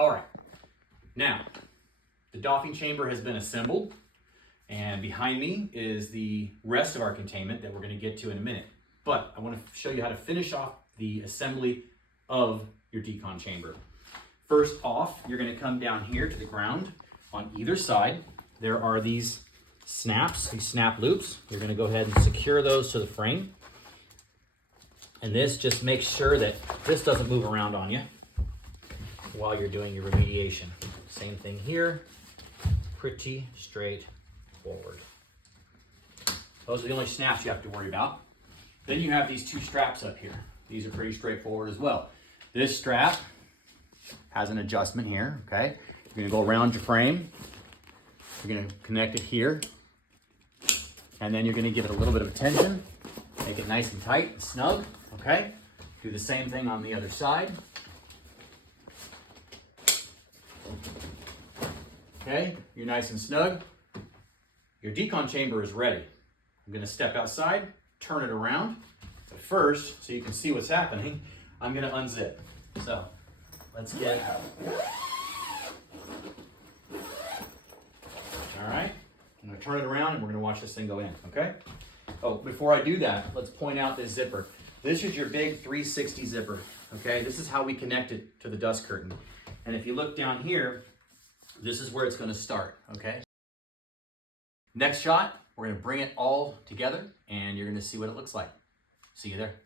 All right, now the doffing chamber has been assembled, and behind me is the rest of our containment that we're going to get to in a minute. But I want to show you how to finish off the assembly of your decon chamber. First off, you're going to come down here to the ground. On either side, there are these snaps, these snap loops. You're going to go ahead and secure those to the frame. And this just makes sure that this doesn't move around on you while you're doing your remediation. Same thing here, pretty straightforward. Those are the only snaps you have to worry about. Then you have these two straps up here. These are pretty straightforward as well. This strap has an adjustment here, okay? You're gonna go around your frame. You're gonna connect it here. And then you're gonna give it a little bit of tension. Make it nice and tight and snug, okay? Do the same thing on the other side. Okay, you're nice and snug. Your decon chamber is ready. I'm gonna step outside, turn it around. But first, so you can see what's happening, I'm gonna unzip. So, let's get, all right. I'm gonna turn it around and we're gonna watch this thing go in, okay? Oh, before I do that, let's point out this zipper. This is your big 360 zipper, okay? This is how we connect it to the dust curtain. And if you look down here, this is where it's gonna start, okay? Next shot, we're gonna bring it all together and you're gonna see what it looks like. See you there.